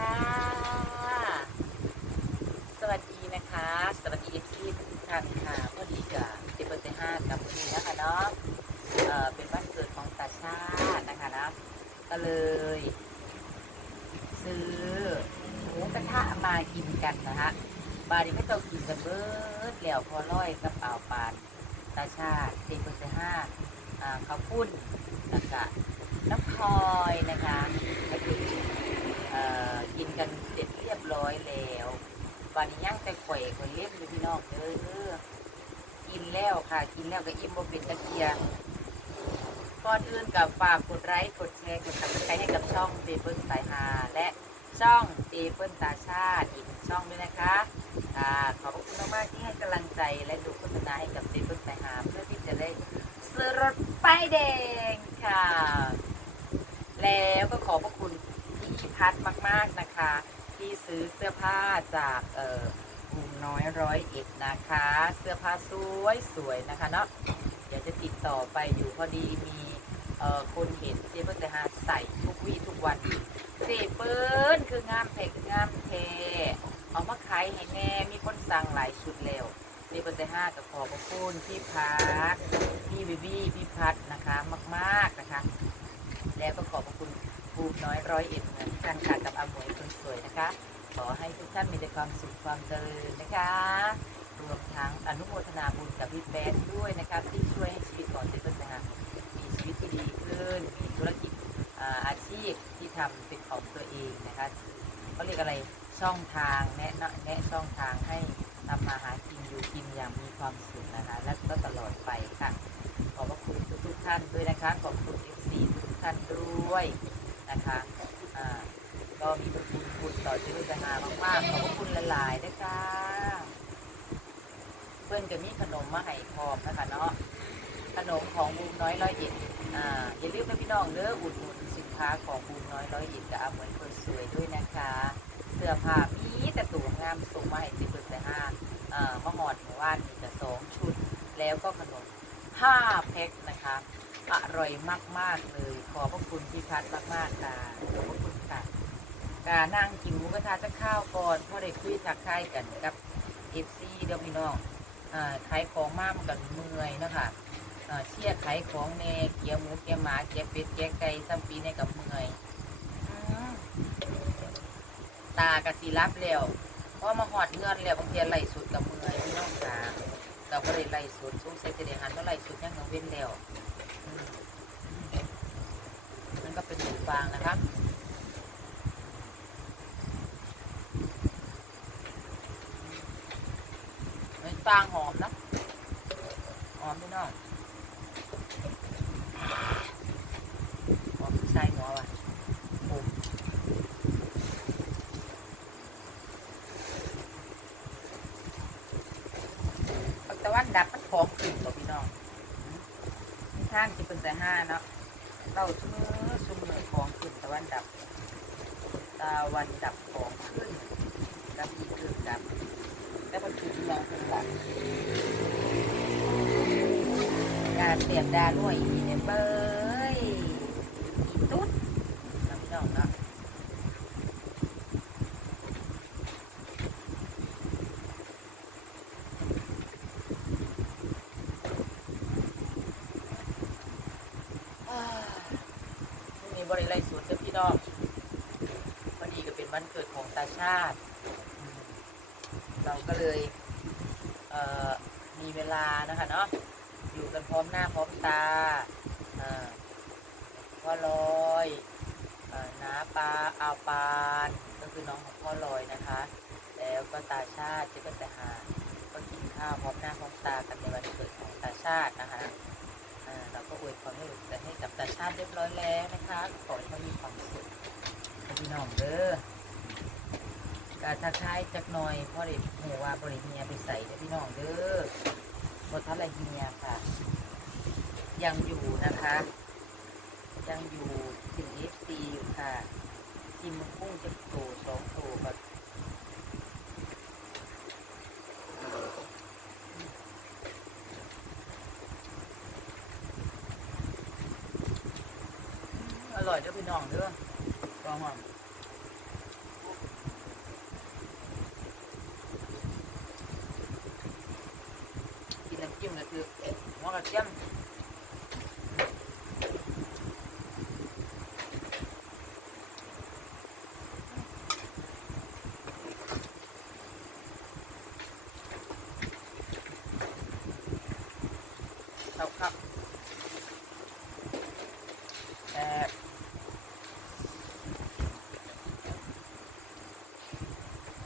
ค่ะ สวัสดีนะคะ สวัสดีเอฟซีทุกท่านค่ะพอดีกับเจ็ดเปอร์เซ็นต์ห้ากับวันนี้นะคะเนาะเออเป็นวันเกิดของตาชาตินะคะนะก็เลย ซื้อหมูกระทะมากินกันนะคะบาร์นี้ก็ต้องกินกันเบิดแล้วพอร้อยกระเป๋าปานตาชาติเจ็ดเปอร์เซ็นต์ห้าอ่าข้าวปุ้นนะคะน้ำพลอยนะคะก็คือ กินกันเสร็จเรียบร้อยแล้ววันนี้ย่างแต่ข่อยข่อยเล่มอยู่พี่น้องเด้อกินแล้วค่ะ กินแล้วก็อิ่มบ่เป็นตะเกียงก่อนอื่นกับฝากกดไลค์กดแชร์กดติดตามให้กับช่องเจเปิ้ลสายฮาและช่องเจเปิ้ลตาชาติอีกช่องด้วยนะคะอ่าขอบคุณมากๆที่ให้กำลังใจและดูโฆษณาให้กับเจเปิ้ลสายฮาเพื่อที่จะได้ซื้อรถป้ายแดงค่ะ แล้วก็ขอบพระคุณ พี่พัดมาก ๆ นะคะ ที่ซื้อเสื้อผ้าจากเอ่อบุมน้อยร้อยเอ็ดนะคะ เสื้อผ้าสวยสวยๆนะคะเนาะเดี๋ยวจะติดต่อไปอยู่พอดีมีเอ่อคนเห็นเจ๊เปิ้ลจะหาใส่ทุกวี่ทุกวันเจ๊เปิ้ลคืองามแท้คืองามแท้เอามาขายให้แน่มีคนสั่งหลายชุดแล้วเจเปิ้ลจะห้ากับขอบพระคุณพี่พัดพี่บิบี้พี่พัดนะคะมาก ๆนะคะ แล้วก็ขอบพระคุณ ภูมิน้อยร้อยเอ็ดเหมือนกันค่ะกับอาหมวยคนสวยนะคะ ขอให้ทุกท่านมีแต่ความสุขความเจริญนะคะรวมทั้งอนุโมทนาบุญกับพี่แบนด้วยนะคะที่ช่วยให้ชีวิตของเจเปิ้ลนะมีชีวิตที่ดีขึ้นมีธุรกิจอาชีพที่ทำเป็นของตัวเองนะคะเขาเรียกอะไรช่องทางแนะนำแนะช่องทางให้ทำมาหากินอยู่กินอย่างมีความสุขนะคะ และก็ตลอดไปค่ะ ขอบพระคุณทุกๆท่านด้วยนะคะ ขอบคุณ FC ทุกท่านด้วย นะคะอ่าก็มีบุญคุณต่อชีวิตงามากๆขอบพระคุณหลายๆนะคะเพื่อนก็มีขนมมาให้พร้อมนะคะเนาะขนมของบูมน้อยร้อยเอ็ดอ่าอย่าลืมนะพี่น้องเด้ออุดหนุนสินค้าของบูมน้อยร้อยเอ็ดกับอาเหมือนคนสวยด้วยนะคะ เสื้อผ้ามีแต่ตัวงามส่งมาให้จิบเปอร์เซ็นต์ห้าอ่ามะหอดหมู่บ้านมีแต่สองชุด แล้วก็ขนมห้าแพ็คนะคะ อร่อยมาก ๆ เลย ขอบพระคุณพี่พัดมากๆค่ะขอบพระคุณค่ะกานั่งกินหมูกระทะจะข้าวก่อนเพราะได้คุยทักทายกันกับเอฟซีเดียวพี่น้องอ่าขายของมากมันกันเมื่อยนะคะอ่าเชียร์ขายของแน่เกี๊ยวหมูเกี๊ยวหมาเกี๊ยวเป็ดเกี๊ยวไก่ซ้ำปีในกับเมื่อยตากะสีรับแล้วเพราะมาหอดเงินแล้วบางทีไหลสุดกับเมื่อยพี่น้องค่ะเราก็เลยไหลสุดสงสัยจะได้หันว่าไล่สุดยังกังเว้นแล้วอืม มันก็เป็นหมูฟางนะคะมันฟางหอมนะหอมพี่น้องหอมใส่หัวว่ะผมตะวันดับมันหอมกลิ่นต่อพี่น้องท่านจะเป็นแต่ห้าเนาะ เล่าซุ้มอซุ้มเหนือของขึ้นตะวันดับ ตะวันดับของขึ้นดับอีกขึ้นดับ แล้วมันถึงเราเป็นหลักดาเสียบดาหน่วยอีเนเบอร์ตุ๊ดน้ำพี่น้องเนาะอ่าวันนี้ บริไลฟ์สดเด้อพี่น้องวันนี้ก็เป็นวันเกิดของตาชาติ เราก็เลยเอ่อมีเวลานะคะเนาะอยู่กันพร้อมหน้าพร้อมตาพ่อลอยอน้าปลาอาวปานก็คือน้องของพ่อลอยนะคะ แล้วก็ตาชาติเจ๊ก็แต่หาก็กินข้าวพร้อมหน้าพร้อมตากันในวันเกิดของตาชาตินะคะ เราก็อวยพรให้แต่ให้กับตาชาติเรียบร้อยแล้วนะคะ ขอให้เขามีความสุขพี่น้องเด้อกาทักทายจักหน่อยพราะเด็กหัวว่าบริเฮียไปใส่พี่น้องเด้อบทัละเฮียค่ะ ยังอยู่นะคะ ยังอยู่ถึงเอฟซีอยู่ค่ะซิมกุ้งจะโตสองโตแบบ่อยเดี๋ยวไปน้องเด้อลองหอมกินน้ำจิ้มก็คือหัวกระเทียม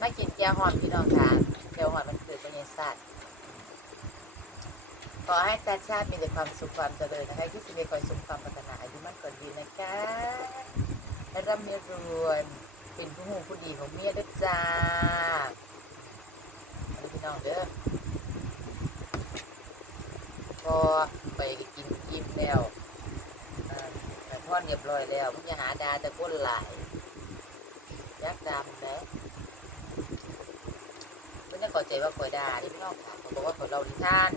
ไม่กินแก้วหอมพี่น้องค่ะแก้วหอมมันคือเป็นยังสัตว์ขอให้ตาชาติมีแต่ความสุขความเจริญนะคะที่สิเดคอยสุขความปรารถนาอายุมั่นกว่ายืนนะคะให้ร่ำเมียรวยเป็นผู้หูผู้ดีของเมียด้วยจ้าพี่น้องเด้อพอไปกินยิ้มแล้วแต่พ่อเรียบร้อยแล้วมึงอย่าหาดาแต่ก้นหลายยักษ์ดำนะเพื่อน เข้าใจว่าคอยด่าที่พี่น้องค่ะเขาบอกว่าคอยเราดิท่าน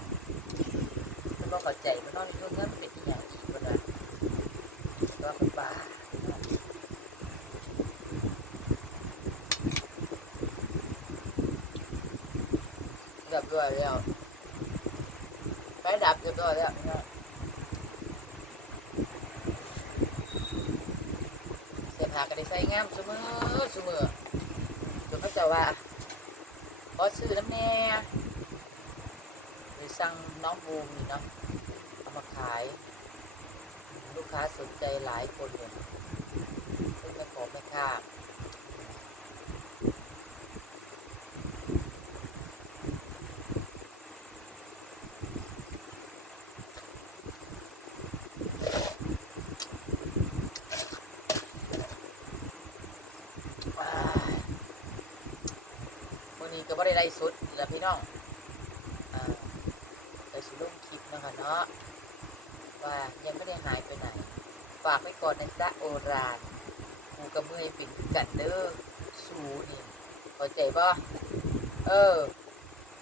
มันบ่เข้าใจมันนอนอยู่เงินมันเป็นอีหยังอีกบ่ได้ก็มันบ้าเรียบร้อยแล้วไฟดับเรียบร้อยแล้วเสียผาก็ได้ใส่งามเสมอเสมอจนเขาเจะว่า ขอซื้อน้ำแน่หรือสั่งน้องบูมนี่เนาะเอามาขาย ลูกค้าสนใจหลายคนเลยซึ่งไม่ขอไม่ค่าว้ายวั นี้ก็ไม่ได้ไล่สุดแล้วพี่น้องอ่าไปสิลงคลิปนะคะเนาะว่ายังไม่ได้หายไปไหน ฝากไว้ก่อนนะจ๊ะโอรานกูกับเมื่อยเป็นกันเด้อสูนี่เข้าใจป่ะเออ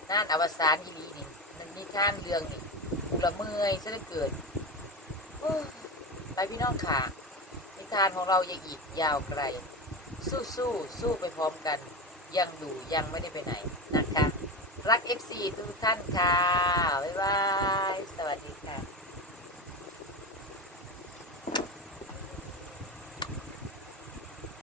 น่านอวสานอีนีนี่มันมีท่านเรื่องนี่กูละเมื่อยซะเหลือเกินไปพี่น้องค่ะนิทานของเรายังอีกยาวไกล สู้สู้สู้ไปพร้อมกัน ยังอยู่ยังไม่ได้ไปไหนนะคะ รัก FC ทุกท่านค่ะ บ๊ายบาย สวัสดีค่ะ